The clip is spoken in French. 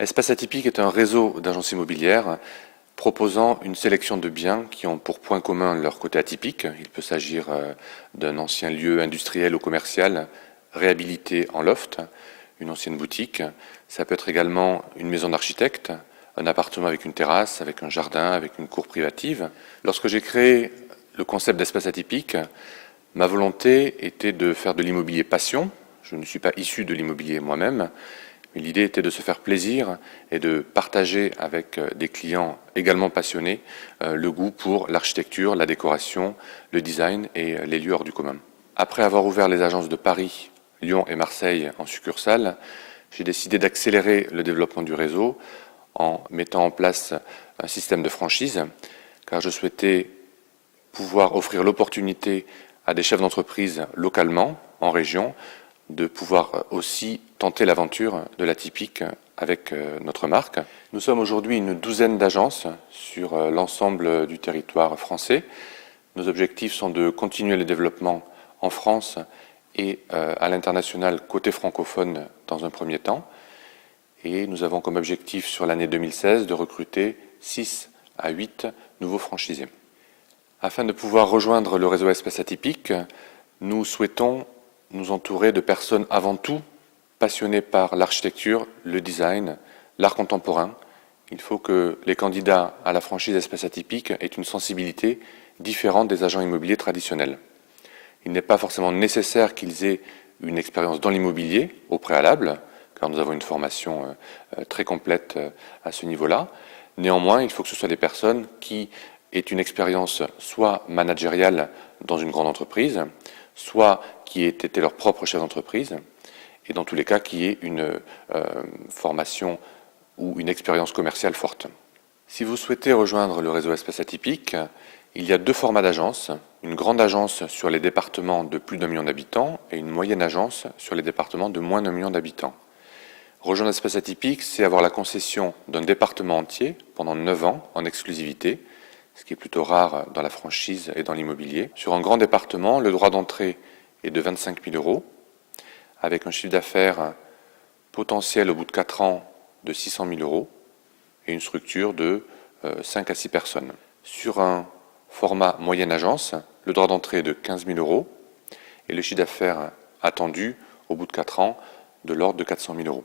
Espace Atypique est un réseau d'agences immobilières proposant une sélection de biens qui ont pour point commun leur côté atypique. Il peut s'agir d'un ancien lieu industriel ou commercial réhabilité en loft, une ancienne boutique. Ça peut être également une maison d'architecte, un appartement avec une terrasse, avec un jardin, avec une cour privative. Lorsque j'ai créé le concept d'espace atypique, ma volonté était de faire de l'immobilier passion. Je ne suis pas issu de l'immobilier moi-même. L'idée était de se faire plaisir et de partager avec des clients également passionnés le goût pour l'architecture, la décoration, le design et les lieux hors du commun. Après avoir ouvert les agences de Paris, Lyon et Marseille en succursale, j'ai décidé d'accélérer le développement du réseau en mettant en place un système de franchise, car je souhaitais pouvoir offrir l'opportunité à des chefs d'entreprise localement, en région, de pouvoir aussi tenter l'aventure de l'atypique avec notre marque. Nous sommes aujourd'hui une douzaine d'agences sur l'ensemble du territoire français. Nos objectifs sont de continuer le développement en France et à l'international côté francophone dans un premier temps. Et nous avons comme objectif sur l'année 2016 de recruter 6 à 8 nouveaux franchisés. Afin de pouvoir rejoindre le réseau Espace Atypique, nous souhaitons nous entourer de personnes avant tout passionnées par l'architecture, le design, l'art contemporain. Il faut que les candidats à la franchise Espace Atypique aient une sensibilité différente des agents immobiliers traditionnels. Il n'est pas forcément nécessaire qu'ils aient une expérience dans l'immobilier au préalable, car nous avons une formation très complète à ce niveau-là. Néanmoins, il faut que ce soit des personnes qui aient une expérience soit managériale dans une grande entreprise, soit qui aient été leur propre chef d'entreprise, et dans tous les cas qui aient une formation ou une expérience commerciale forte. Si vous souhaitez rejoindre le réseau Espace Atypique, il y a 2 formats d'agence, une grande agence sur les départements de plus d'1 million d'habitants et une moyenne agence sur les départements de moins d'1 million d'habitants. Rejoindre Espace Atypique, c'est avoir la concession d'un département entier pendant 9 ans en exclusivité, ce qui est plutôt rare dans la franchise et dans l'immobilier. Sur un grand département, le droit d'entrée est de 25 000 €, avec un chiffre d'affaires potentiel au bout de 4 ans de 600 000 € et une structure de 5 à 6 personnes. Sur un format moyenne agence, le droit d'entrée est de 15 000 € et le chiffre d'affaires attendu au bout de 4 ans de l'ordre de 400 000 €.